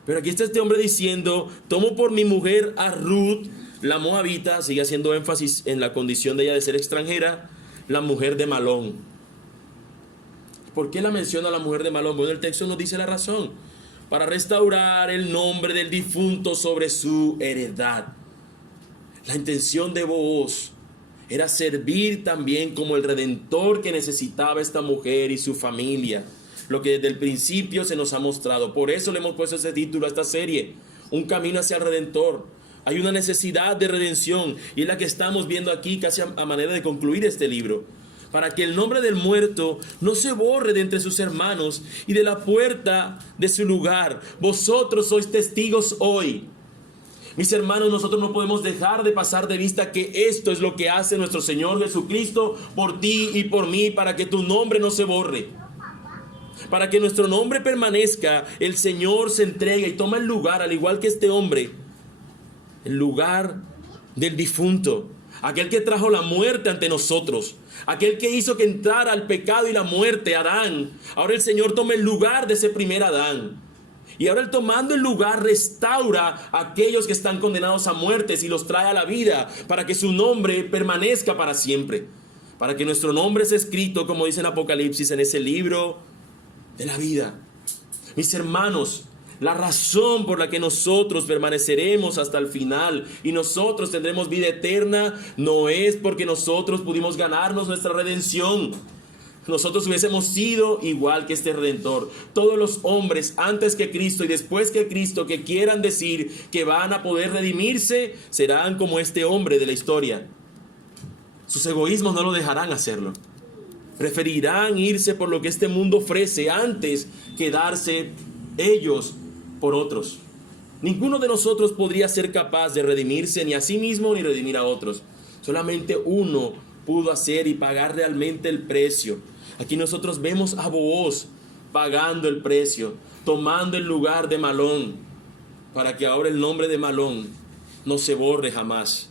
Pero aquí está este hombre diciendo, tomo por mi mujer a Ruth, la Moabita, sigue haciendo énfasis en la condición de ella de ser extranjera, la mujer de Malón. ¿Por qué la menciona la mujer de Malón? Bueno, el texto nos dice la razón. Para restaurar el nombre del difunto sobre su heredad. La intención de Booz era servir también como el redentor que necesitaba esta mujer y su familia. Lo que desde el principio se nos ha mostrado. Por eso le hemos puesto ese título a esta serie, un camino hacia el Redentor. Hay una necesidad de redención y es la que estamos viendo aquí casi a manera de concluir este libro. para que el nombre del muerto no se borre de entre sus hermanos y de la puerta de su lugar. Vosotros sois testigos hoy. Mis hermanos, nosotros no podemos dejar de pasar de vista que esto es lo que hace nuestro Señor Jesucristo por ti y por mí, para que tu nombre no se borre. Para que nuestro nombre permanezca, el Señor se entrega y toma el lugar, al igual que este hombre, el lugar del difunto, aquel que trajo la muerte ante nosotros, aquel que hizo que entrara el pecado y la muerte, Adán. Ahora el Señor toma el lugar de ese primer Adán. Y ahora Él, tomando el lugar, restaura a aquellos que están condenados a muertes y los trae a la vida, para que su nombre permanezca para siempre, para que nuestro nombre sea escrito, como dice en Apocalipsis, en ese libro de la vida. Mis hermanos, la razón por la que nosotros permaneceremos hasta el final y nosotros tendremos vida eterna no es porque nosotros pudimos ganarnos nuestra redención. Nosotros hubiésemos sido igual que este Redentor. Todos los hombres antes que Cristo y después que Cristo que quieran decir que van a poder redimirse serán como este hombre de la historia. Sus egoísmos no lo dejarán hacerlo. Preferirán irse por lo que este mundo ofrece antes que darse ellos por otros. Ninguno de nosotros podría ser capaz de redimirse ni a sí mismo ni redimir a otros. Solamente uno pudo hacer y pagar realmente el precio. Aquí nosotros vemos a Booz pagando el precio, tomando el lugar de Malón, para que ahora el nombre de Malón no se borre jamás.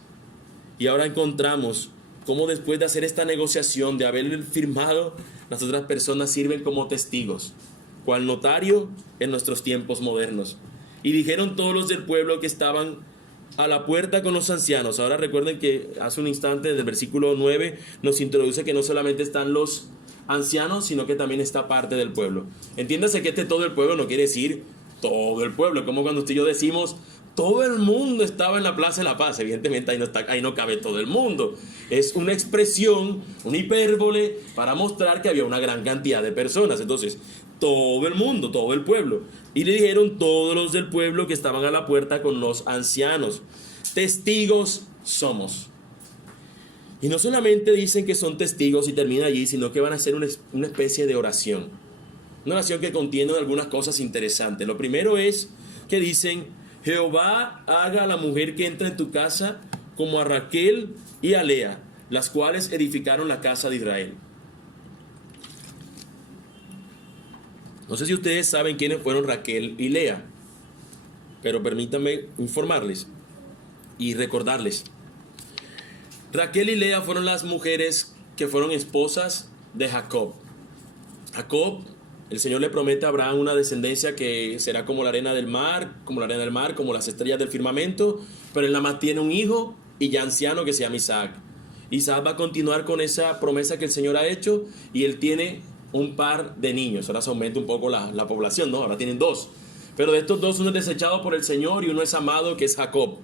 Y ahora encontramos cómo después de hacer esta negociación, de haber firmado, las otras personas sirven como testigos, cual notario en nuestros tiempos modernos. Y dijeron todos los del pueblo que estaban a la puerta con los ancianos. Ahora recuerden que hace un instante, desde el versículo 9, nos introduce que no solamente están los ancianos, sino que también está parte del pueblo. Entiéndase que todo el pueblo no quiere decir todo el pueblo, como cuando usted y yo decimos todo el mundo estaba en la Plaza de la Paz. Evidentemente ahí no cabe todo el mundo. Es una expresión, una hipérbole para mostrar que había una gran cantidad de personas. Entonces, todo el mundo, todo el pueblo. Y le dijeron todos los del pueblo que estaban a la puerta con los ancianos: testigos somos. Y no solamente dicen que son testigos y termina allí, sino que van a hacer una especie de oración. Una oración que contiene algunas cosas interesantes. Lo primero es que dicen: Jehová haga a la mujer que entra en tu casa como a Raquel y a Lea, las cuales edificaron la casa de Israel. No sé si ustedes saben quiénes fueron Raquel y Lea, pero permítanme informarles y recordarles. Raquel y Lea fueron las mujeres que fueron esposas de Jacob. Jacob, el Señor le promete a Abraham una descendencia que será como la arena del mar, como las estrellas del firmamento, pero él nada más tiene un hijo y ya anciano que se llama Isaac. Isaac va a continuar con esa promesa que el Señor ha hecho y él tiene un par de niños. Ahora se aumenta un poco la población, ¿no? Ahora tienen dos. Pero de estos dos, uno es desechado por el Señor y uno es amado, que es Jacob.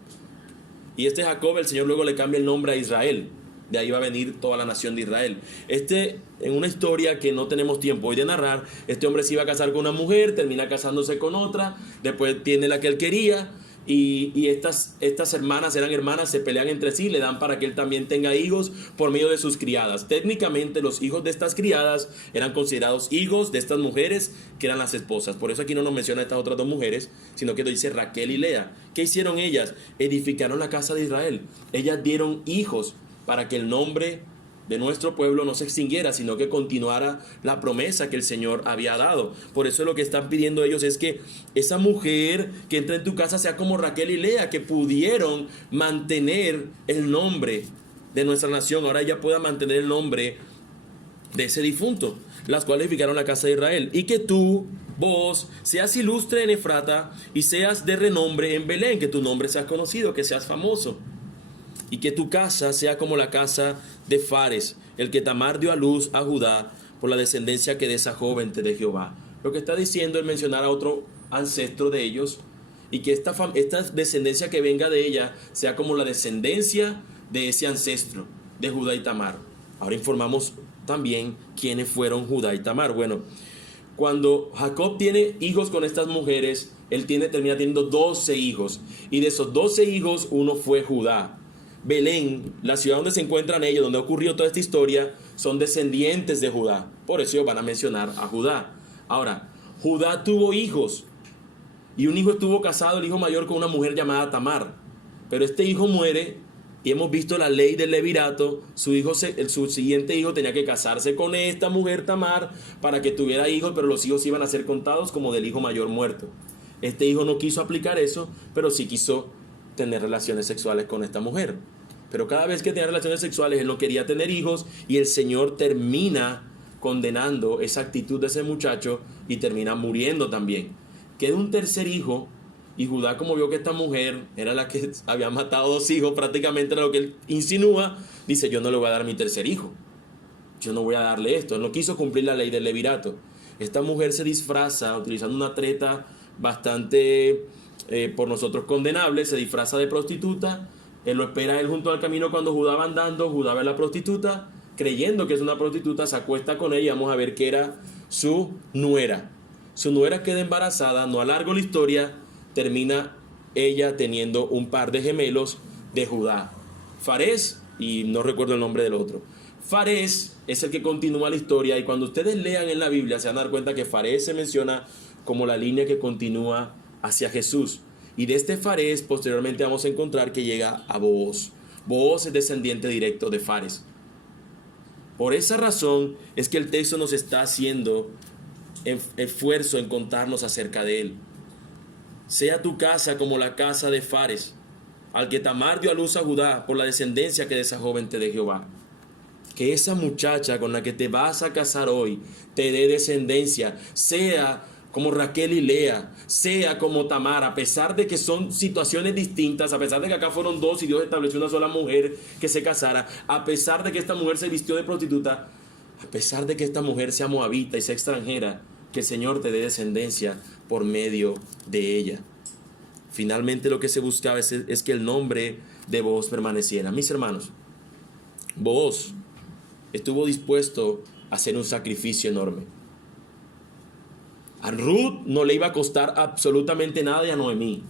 Y este Jacob, el Señor luego le cambia el nombre a Israel. De ahí va a venir toda la nación de Israel. En una historia que no tenemos tiempo hoy de narrar, este hombre se iba a casar con una mujer, termina casándose con otra, después tiene la que él quería, y estas hermanas eran hermanas, se pelean entre sí, le dan para que él también tenga hijos por medio de sus criadas. Técnicamente los hijos de estas criadas eran considerados hijos de estas mujeres que eran las esposas. Por eso aquí no nos menciona estas otras dos mujeres, sino que dice Raquel y Lea. ¿Qué hicieron ellas? Edificaron la casa de Israel. Ellas dieron hijos para que el nombre de nuestro pueblo no se extinguiera, sino que continuara la promesa que el Señor había dado. Por eso lo que están pidiendo ellos es que esa mujer que entra en tu casa sea como Raquel y Lea, que pudieron mantener el nombre de nuestra nación. Ahora ella pueda mantener el nombre de ese difunto, las cuales edificaron la casa de Israel. Y que tú, vos, seas ilustre en Efrata y seas de renombre en Belén, que tu nombre sea conocido, que seas famoso. Y que tu casa sea como la casa de Fares, el que Tamar dio a luz a Judá por la descendencia que de esa joven te de Jehová. Lo que está diciendo es mencionar a otro ancestro de ellos y que esta descendencia que venga de ella sea como la descendencia de ese ancestro de Judá y Tamar. Ahora informamos también quiénes fueron Judá y Tamar. Bueno, cuando Jacob tiene hijos con estas mujeres, él termina teniendo 12 hijos. Y de esos 12 hijos, uno fue Judá. Belén, la ciudad donde se encuentran ellos, donde ocurrió toda esta historia, son descendientes de Judá. Por eso ellos van a mencionar a Judá. Ahora, Judá tuvo hijos, y un hijo estuvo casado, el hijo mayor, con una mujer llamada Tamar. Pero este hijo muere, y hemos visto la ley del levirato. Su siguiente hijo tenía que casarse con esta mujer Tamar para que tuviera hijos, pero los hijos iban a ser contados como del hijo mayor muerto. Este hijo no quiso aplicar eso, pero sí quiso tener relaciones sexuales con esta mujer. Pero cada vez que tenía relaciones sexuales, él no quería tener hijos, y el Señor termina condenando esa actitud de ese muchacho y termina muriendo también. Queda un tercer hijo, y Judá, como vio que esta mujer era la que había matado 2 hijos, prácticamente era lo que él insinúa, dice: yo no le voy a dar mi tercer hijo, yo no voy a darle esto. Él no quiso cumplir la ley del levirato. Esta mujer se disfraza utilizando una treta bastante por nosotros condenable, se disfraza de prostituta. Él lo espera él junto al camino cuando Judá va andando. Judá ve a la prostituta, creyendo que es una prostituta, se acuesta con ella, y vamos a ver que era su nuera. Su nuera queda embarazada, no alargo la historia, termina ella teniendo un par de gemelos de Judá, Farés, y no recuerdo el nombre del otro. Farés es el que continúa la historia, y cuando ustedes lean en la Biblia se van a dar cuenta que Farés se menciona como la línea que continúa hacia Jesús. Y de este Farés posteriormente vamos a encontrar que llega a Booz. Booz es descendiente directo de Farés. Por esa razón es que el texto nos está haciendo esfuerzo en contarnos acerca de él. Sea tu casa como la casa de Farés, al que Tamar dio a luz a Judá por la descendencia que de esa joven te dé Jehová. Que esa muchacha con la que te vas a casar hoy te dé descendencia, sea como Raquel y Lea, sea como Tamar, a pesar de que son situaciones distintas, a pesar de que acá fueron 2 y Dios estableció una sola mujer que se casara, a pesar de que esta mujer se vistió de prostituta, a pesar de que esta mujer sea moabita y sea extranjera, que el Señor te dé descendencia por medio de ella. Finalmente lo que se buscaba es que el nombre de Booz permaneciera. Mis hermanos, Booz estuvo dispuesto a hacer un sacrificio enorme. A Ruth no le iba a costar absolutamente nada, y a Noemí.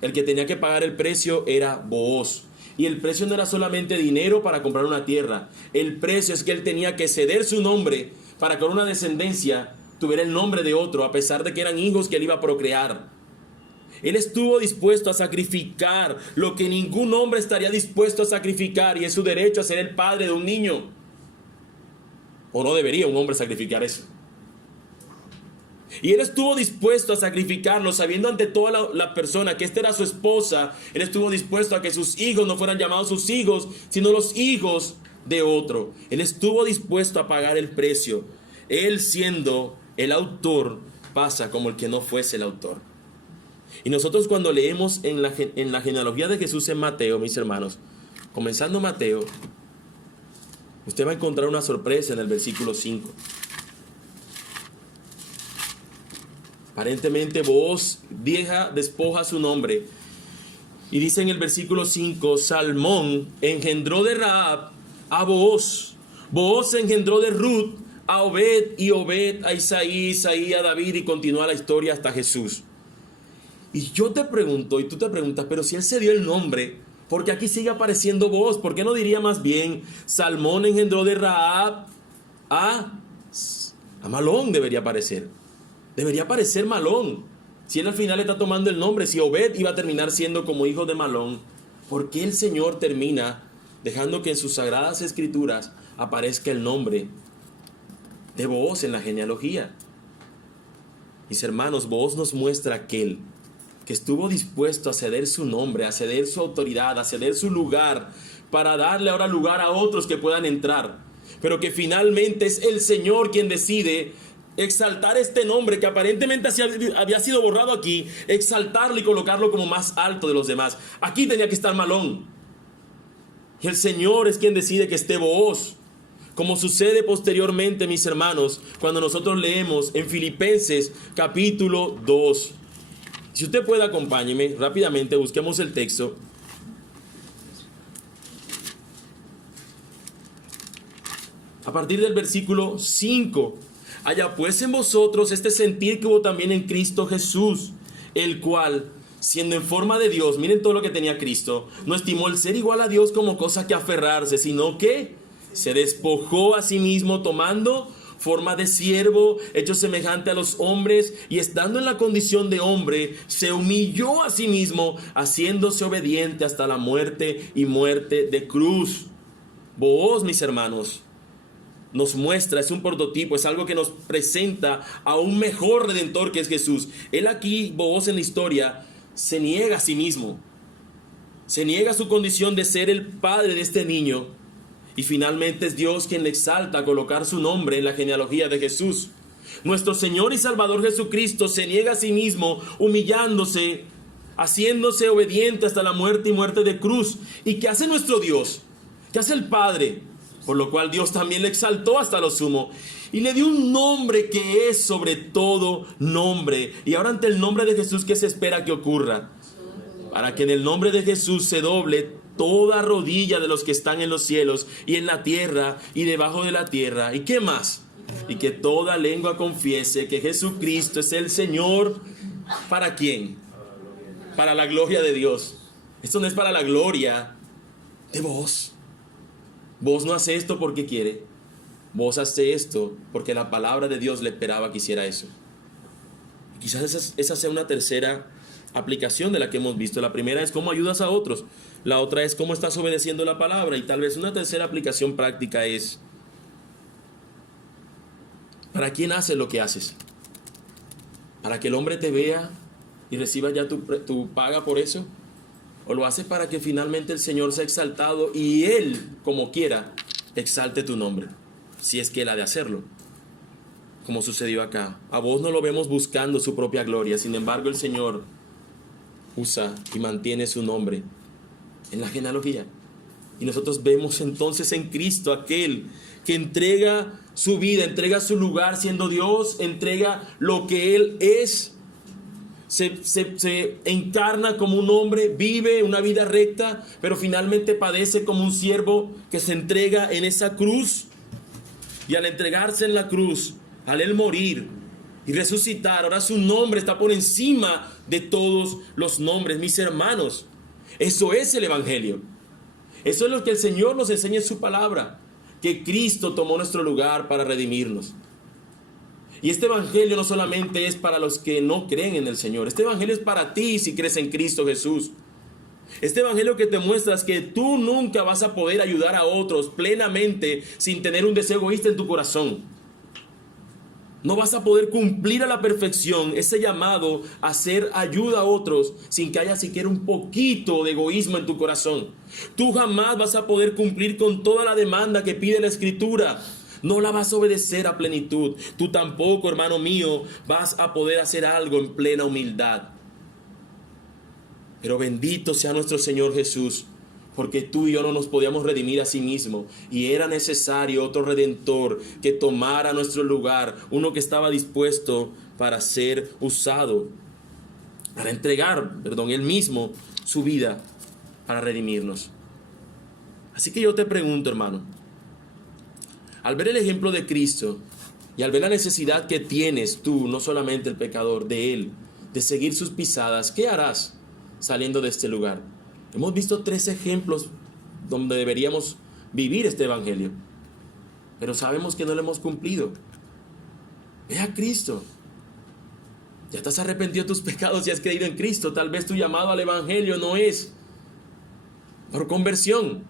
El que tenía que pagar el precio era Booz. Y el precio no era solamente dinero para comprar una tierra. El precio es que él tenía que ceder su nombre para que una descendencia tuviera el nombre de otro, a pesar de que eran hijos que él iba a procrear. Él estuvo dispuesto a sacrificar lo que ningún hombre estaría dispuesto a sacrificar, y es su derecho a ser el padre de un niño. ¿O no debería un hombre sacrificar eso? Y él estuvo dispuesto a sacrificarlo, sabiendo ante toda la persona que esta era su esposa. Él estuvo dispuesto a que sus hijos no fueran llamados sus hijos, sino los hijos de otro. Él estuvo dispuesto a pagar el precio. Él, siendo el autor, pasa como el que no fuese el autor. Y nosotros, cuando leemos en la genealogía de Jesús en Mateo, mis hermanos, comenzando Mateo, usted va a encontrar una sorpresa en el versículo 5. Aparentemente Booz despoja su nombre, y dice en el versículo 5: Salmón engendró de Rahab a Booz, Booz engendró de Ruth a Obed, y Obed a Isaí, Isaí a David, y continúa la historia hasta Jesús. Y yo te pregunto, y tú te preguntas, pero si él se dio el nombre, ¿por qué aquí sigue apareciendo Booz? ¿Por qué no diría más bien Salmón engendró de Rahab a Malón? Debería aparecer Malón. Si él al final está tomando el nombre, si Obed iba a terminar siendo como hijo de Malón, ¿por qué el Señor termina dejando que en sus sagradas escrituras aparezca el nombre de Booz en la genealogía? Mis hermanos, Booz nos muestra aquel que estuvo dispuesto a ceder su nombre, a ceder su autoridad, a ceder su lugar, para darle ahora lugar a otros que puedan entrar, pero que finalmente es el Señor quien decide exaltar este nombre que aparentemente había sido borrado aquí, exaltarlo y colocarlo como más alto de los demás. Aquí tenía que estar Malón, y el Señor es quien decide que esté Booz, como sucede posteriormente, mis hermanos, cuando nosotros leemos en Filipenses capítulo 2. Si usted puede, acompáñeme rápidamente, busquemos el texto. A partir del versículo 5. Haya pues en vosotros este sentir que hubo también en Cristo Jesús, el cual, siendo en forma de Dios, miren todo lo que tenía Cristo, no estimó el ser igual a Dios como cosa que aferrarse, sino que se despojó a sí mismo tomando forma de siervo, hecho semejante a los hombres, y estando en la condición de hombre, se humilló a sí mismo, haciéndose obediente hasta la muerte y muerte de cruz. Booz, mis hermanos, nos muestra, es un prototipo, es algo que nos presenta a un mejor redentor que es Jesús. Él aquí, Booz en la historia, se niega a sí mismo, se niega a su condición de ser el padre de este niño, y finalmente es Dios quien le exalta a colocar su nombre en la genealogía de Jesús. Nuestro Señor y Salvador Jesucristo se niega a sí mismo, humillándose, haciéndose obediente hasta la muerte y muerte de cruz. ¿Y qué hace nuestro Dios? ¿Qué hace el Padre? Por lo cual Dios también le exaltó hasta lo sumo y le dio un nombre que es sobre todo nombre. Y ahora ante el nombre de Jesús, ¿qué se espera que ocurra? Para que en el nombre de Jesús se doble toda rodilla de los que están en los cielos y en la tierra y debajo de la tierra. ¿Y qué más? Y que toda lengua confiese que Jesucristo es el Señor. ¿Para quién? Para la gloria de Dios. Esto no es para la gloria de vos. Vos no hace esto porque quiere. Vos hace esto porque la palabra de Dios le esperaba que hiciera eso. Quizás esa sea una tercera aplicación de la que hemos visto. La primera es cómo ayudas a otros. La otra es cómo estás obedeciendo la palabra. Y tal vez una tercera aplicación práctica es: ¿para quién haces lo que haces? ¿Para que el hombre te vea y reciba ya tu paga por eso? ¿O lo haces para que finalmente el Señor sea exaltado y Él, como quiera, exalte tu nombre? Si es que Él ha de hacerlo, como sucedió acá. A vos no lo vemos buscando su propia gloria. Sin embargo, el Señor usa y mantiene su nombre en la genealogía. Y nosotros vemos entonces en Cristo aquel que entrega su vida, entrega su lugar siendo Dios, entrega lo que Él es, se encarna como un hombre, vive una vida recta, pero finalmente padece como un siervo que se entrega en esa cruz. Y al entregarse en la cruz, al Él morir y resucitar, ahora su nombre está por encima de todos los nombres. Mis hermanos, eso es el Evangelio. Eso es lo que el Señor nos enseña en su palabra, que Cristo tomó nuestro lugar para redimirnos. Y este Evangelio no solamente es para los que no creen en el Señor. Este Evangelio es para ti si crees en Cristo Jesús. Este Evangelio que te muestra es que tú nunca vas a poder ayudar a otros plenamente sin tener un deseo egoísta en tu corazón. No vas a poder cumplir a la perfección ese llamado a hacer ayuda a otros sin que haya siquiera un poquito de egoísmo en tu corazón. Tú jamás vas a poder cumplir con toda la demanda que pide la Escritura. No la vas a obedecer a plenitud. Tú tampoco, hermano mío, vas a poder hacer algo en plena humildad. Pero bendito sea nuestro Señor Jesús, porque tú y yo no nos podíamos redimir a sí mismo, y era necesario otro redentor que tomara nuestro lugar, uno que estaba dispuesto para ser usado, para entregar, él mismo su vida para redimirnos. Así que yo te pregunto, hermano, al ver el ejemplo de Cristo y al ver la necesidad que tienes tú, no solamente el pecador, de Él, de seguir sus pisadas, ¿qué harás saliendo de este lugar? Hemos visto 3 ejemplos donde deberíamos vivir este Evangelio, pero sabemos que no lo hemos cumplido. Ve a Cristo. Ya te has arrepentido de tus pecados y has creído en Cristo. Tal vez tu llamado al Evangelio no es por conversión,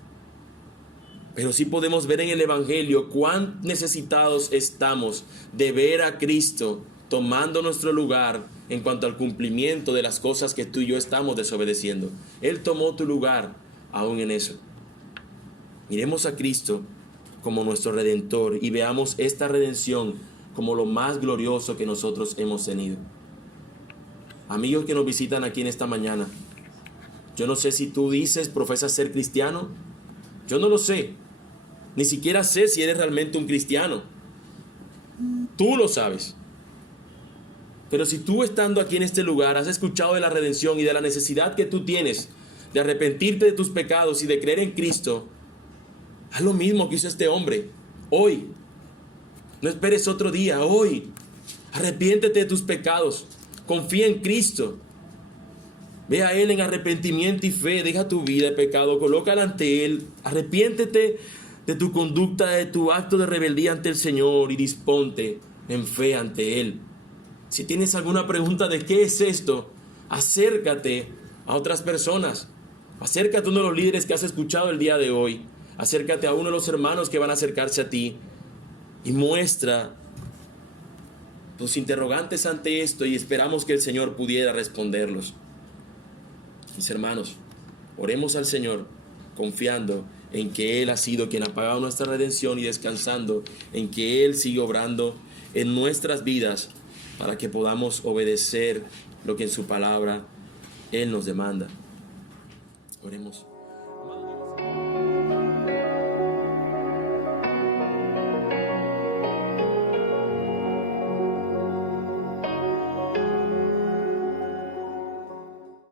pero sí podemos ver en el Evangelio cuán necesitados estamos de ver a Cristo tomando nuestro lugar en cuanto al cumplimiento de las cosas que tú y yo estamos desobedeciendo. Él tomó tu lugar aún en eso. Miremos a Cristo como nuestro Redentor y veamos esta redención como lo más glorioso que nosotros hemos tenido. Amigos que nos visitan aquí en esta mañana, yo no sé si tú profesas ser cristiano. Yo no lo sé. Ni siquiera sé si eres realmente un cristiano. Tú lo sabes. Pero si tú, estando aquí en este lugar, has escuchado de la redención y de la necesidad que tú tienes de arrepentirte de tus pecados y de creer en Cristo, haz lo mismo que hizo este hombre hoy. No esperes otro día. Hoy arrepiéntete de tus pecados, confía en Cristo Ve a Él en arrepentimiento y fe, deja tu vida de pecado, colócala ante Él, arrepiéntete de tu conducta, de tu acto de rebeldía ante el Señor y disponte en fe ante Él. Si tienes alguna pregunta de qué es esto, acércate a otras personas, acércate a uno de los líderes que has escuchado el día de hoy, acércate a uno de los hermanos que van a acercarse a ti y muestra tus interrogantes ante esto y esperamos que el Señor pudiera responderlos. Mis hermanos, oremos al Señor confiando en que Él ha sido quien ha pagado nuestra redención y descansando en que Él sigue obrando en nuestras vidas para que podamos obedecer lo que en su palabra Él nos demanda. Oremos.